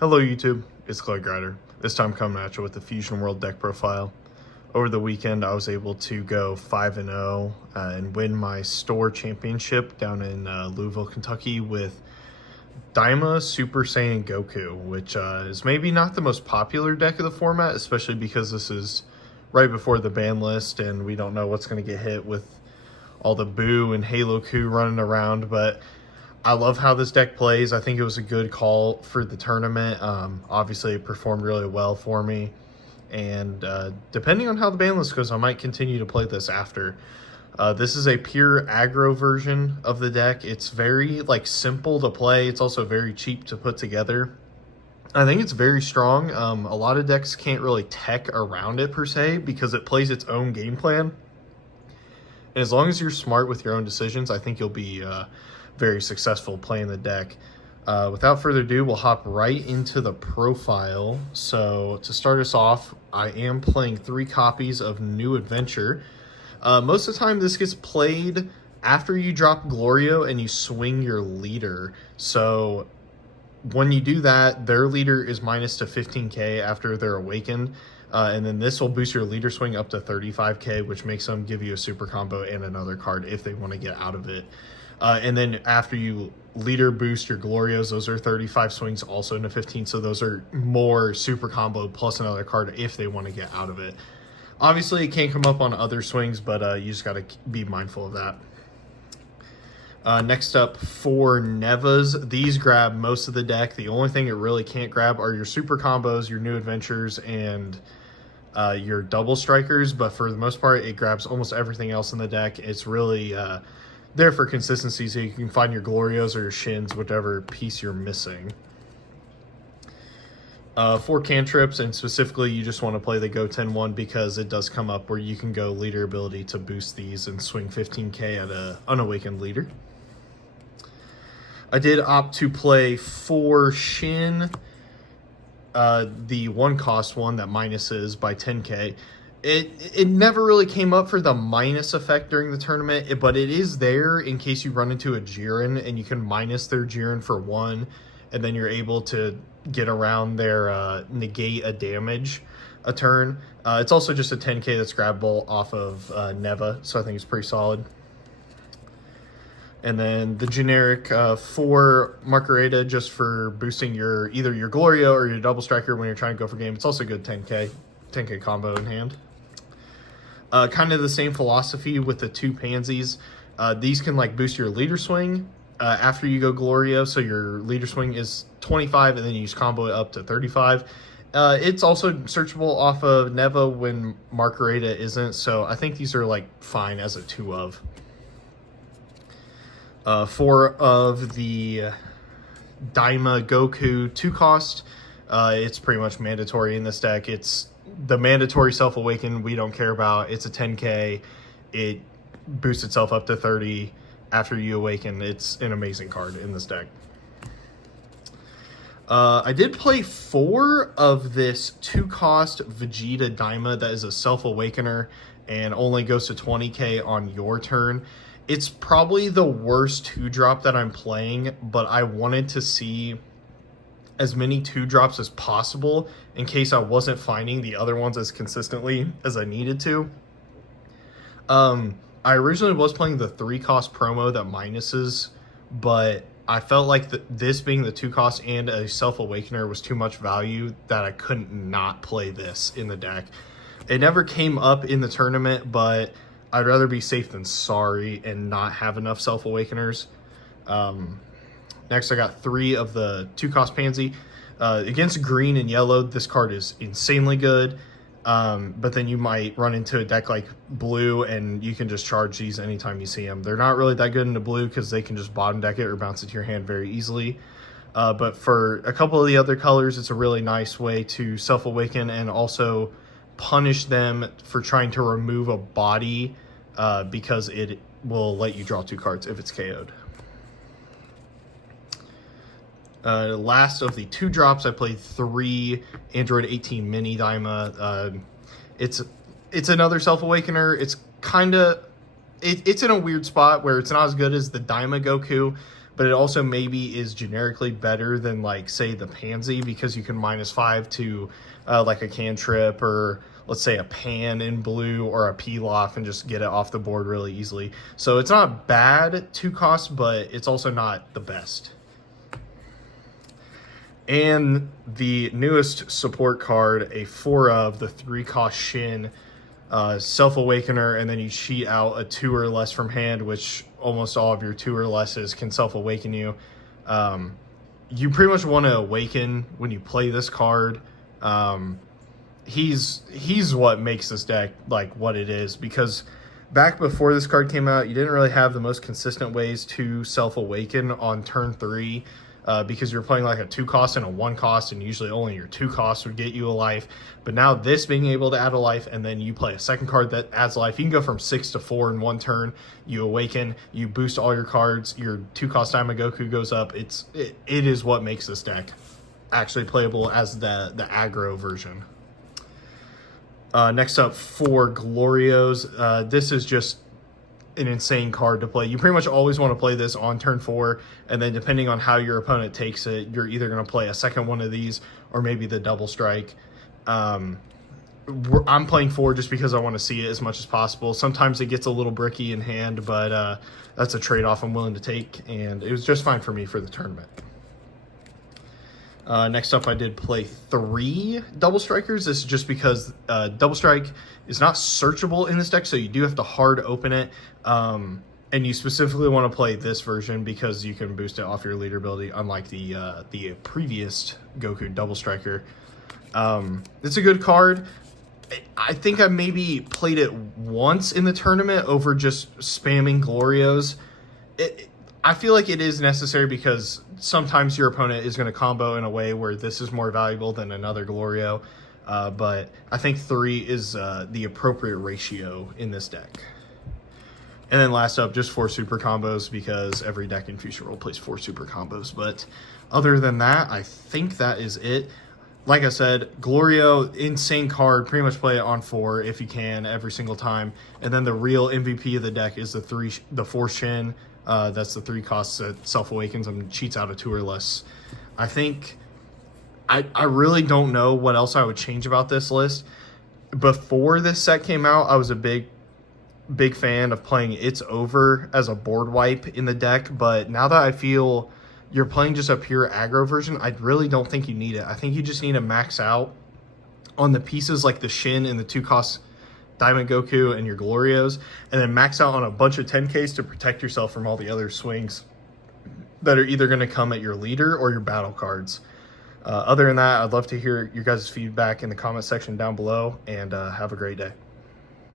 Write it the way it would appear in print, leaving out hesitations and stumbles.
Hello YouTube, it's Glorio. This time coming at you with the Fusion World deck profile. Over the weekend I was able to go 5-0 and win my store championship down in Louisville, Kentucky with Daima Super Saiyan Goku, which is maybe not the most popular deck of the format, especially because this is right before the ban list and we don't know what's going to get hit with all the Blue and HaloKu running around, but I love how this deck plays. I think it was a good call for the tournament. Obviously, it performed really well for me. And depending on how the ban list goes, I might continue to play this after. This is a pure aggro version of the deck. It's very simple to play. It's also very cheap to put together. I think it's very strong. A lot of decks can't really tech around it per se because it plays its own game plan. And as long as you're smart with your own decisions, I think you'll be very successful playing the deck. Without further ado, we'll hop right into the profile. So to start us off, I am playing 3 copies of New Adventure. Most of the time this gets played after you drop Glorio and you swing your leader. So when you do that, their leader is minus to 15k after they're awakened. And then this will boost your leader swing up to 35k, which makes them give you a super combo and another card if they want to get out of it. And then after you leader boost your Glorios, those are 35 swings also into 15. So those are more super combo plus another card if they want to get out of it. Obviously, it can come up on other swings, but you just got to be mindful of that. Next up, for Nevas, these grab most of the deck. The only thing it really can't grab are your super combos, your New Adventures, and your double strikers. But for the most part, it grabs almost everything else in the deck. It's really there for consistency, so you can find your Glorios or your Shins, whichever piece you're missing. For Cantrips, and specifically you just want to play the Go 10-1 because it does come up where you can go leader ability to boost these and swing 15k at a unawakened leader. I did opt to play 4 Shin, the 1-cost one that minuses by 10k. It never really came up for the minus effect during the tournament, but it is there in case you run into a Jiren and you can minus their Jiren for 1, and then you're able to get around their negate a damage a turn. It's also just a 10k that's grabbable off of Neva, so I think it's pretty solid. And then the generic 4 Margarita just for boosting your either your Glorio or your double striker when you're trying to go for game. It's also a good 10k combo in hand. Kind of the same philosophy with the 2 pansies. These can boost your leader swing after you go Glorio, so your leader swing is 25 and then you just combo it up to 35. It's also searchable off of Neva when Margarita isn't, so I think these are fine as a 2 of. 4 of the DaimaKu 2-cost. It's pretty much mandatory in this deck. It's the mandatory self-awaken we don't care about. It's a 10k. It boosts itself up to 30 after you awaken. It's an amazing card in this deck. I did play 4 of this 2-cost Vegeta Daima that is a self-awakener and only goes to 20k on your turn. It's probably the worst 2-drop that I'm playing, but I wanted to see as many 2-drops as possible in case I wasn't finding the other ones as consistently as I needed to. I originally was playing the 3-cost promo that minuses, but I felt like this being the 2-cost and a self-awakener was too much value that I couldn't not play this in the deck. It never came up in the tournament, but I'd rather be safe than sorry and not have enough self-awakeners. Next, I got 3 of the 2-cost Pansy. Against green and yellow, this card is insanely good. But then you might run into a deck like blue and you can just charge these anytime you see them. They're not really that good into blue because they can just bottom deck it or bounce it to your hand very easily. But for a couple of the other colors, it's a really nice way to self-awaken and also punish them for trying to remove a body because it will let you draw 2 cards if it's KO'd. Last of the 2-drops, I played 3 Android 18 Mini Daima. It's another self-awakener. It's in a weird spot where it's not as good as the DaimaKu, but it also maybe is generically better than, like, say, the Pansy, because you can -5 to like a Cantrip, or let's say a Pan in blue, or a Pilaf, and just get it off the board really easily. So it's not bad 2 cost, but it's also not the best. And the newest support card, a 4 of the 3 cost Shin, Self-Awakener, and then you cheat out a 2 or less from hand, which almost all of your 2 or lesses can self-awaken you. You pretty much want to awaken when you play this card. He's what makes this deck like what it is, because back before this card came out, you didn't really have the most consistent ways to self-awaken on turn 3. Because you're playing like a 2 cost and a 1 cost, and usually only your 2 costs would get you a life. But now this being able to add a life, and then you play a second card that adds life, you can go from 6 to 4 in 1 turn. You awaken, you boost all your cards, your 2 cost Daimagoku goes up. It is what makes this deck actually playable as the aggro version. Next up, for Glorios, this is just an insane card to play. You pretty much always want to play this on turn 4, and then depending on how your opponent takes it, you're either going to play a second one of these or maybe the double strike. I'm playing 4 just because I want to see it as much as possible. Sometimes it gets a little bricky in hand, but that's a trade-off I'm willing to take, and it was just fine for me for the tournament. Next up, I did play 3 double strikers. This is just because double strike is not searchable in this deck, so you do have to hard open it. And you specifically want to play this version because you can boost it off your leader ability, unlike the previous Goku double striker. It's a good card. I think I maybe played it once in the tournament over just spamming Glorios. I feel like it is necessary because sometimes your opponent is going to combo in a way where this is more valuable than another Glorio. But I think 3 is the appropriate ratio in this deck. And then last up, just 4 super combos, because every deck in Future World plays 4 super combos. But other than that, I think that is it. Like I said, Glorio, insane card. Pretty much play it on 4 if you can every single time. And then the real MVP of the deck is the 4 Shin. That's the 3 costs that self-awakens and cheats out a 2 or less. I think I really don't know what else I would change about this list. Before this set came out, I was a big fan of playing It's Over as a board wipe in the deck, but now that I feel you're playing just a pure aggro version, I really don't think you need it. I think you just need to max out on the pieces like the Shin and the 2 cost Daimagoku and your Glorios, and then max out on a bunch of 10Ks to protect yourself from all the other swings that are either going to come at your leader or your battle cards. Other than that, I'd love to hear your guys' feedback in the comment section down below, and have a great day.